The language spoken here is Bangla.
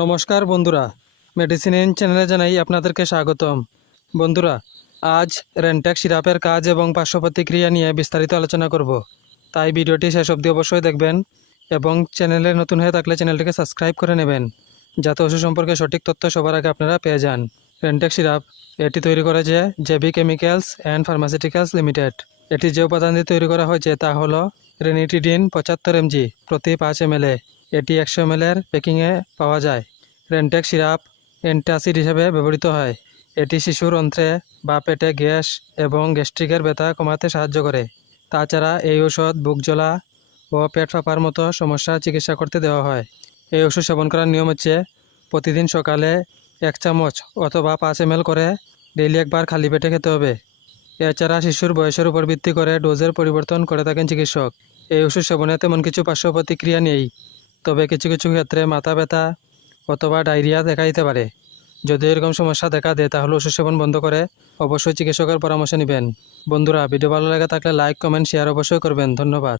নমস্কার বন্ধুরা। মেডিসিন ইন চ্যানেলে জানাই আপনাদেরকে স্বাগতম। বন্ধুরা, আজ রেন্টেক সিরাপের কাজ এবং পার্শ্ব প্রতিক্রিয়া নিয়ে বিস্তারিত আলোচনা করব। তাই ভিডিওটি শেষ অবধি অবশ্যই দেখবেন এবং চ্যানেলে নতুন হয়ে থাকলে চ্যানেলটিকে সাবস্ক্রাইব করে নেবেন, যাতে ওষুধ সম্পর্কে সঠিক তথ্য সবার আগে আপনারা পেয়ে যান। রেন্টেক সিরাপ এটি তৈরি করেছে JB chemicals and pharmaceuticals limited এটি যে উপাদান দিয়ে তৈরি করা হয়েছে তা হলো রেনিটিডিন পঁচাত্তর এমজি প্রতি পাঁচ এম এটি একশো এম এর প্যাকিংয়ে পাওয়া যায়। রেন্টেক সিরাপ অ্যান্টাসিড হিসেবে ব্যবহৃত হয়। এটি শিশুর অন্ত্রে বা পেটে গ্যাস এবং গ্যাস্ট্রিকের ব্যথা কমাতে সাহায্য করে। তাছাড়া এই ওষুধ বুক জ্বলা ও পেট ফাঁপার মতো সমস্যা চিকিৎসা করতে দেওয়া হয়। এই ওষুধ সেবন করার নিয়ম হচ্ছে প্রতিদিন সকালে এক চামচ অথবা পাঁচ এম করে ডেইলি একবার খালি পেটে খেতে হবে। এছাড়া শিশুর বয়সের উপর ভিত্তি করে ডোজের পরিবর্তন করে থাকেন চিকিৎসক। এই ওষুধ সেবনে তেমন কিছু পার্শ্ব প্রতিক্রিয়া নেই। তবে কিছু কিছু ক্ষেত্রে মাথা ব্যথা অথবা ডায়রিয়া দেখা দিতে পারে। যদি এরকম সমস্যা দেখা দেয়, তাহলে ওষুধ সেবন বন্ধ করে অবশ্যই চিকিৎসকের পরামর্শ নেবেন। বন্ধুরা, ভিডিও ভালো লাগে থাকলে লাইক, কমেন্ট শেয়ার অবশ্যই করবেন। ধন্যবাদ।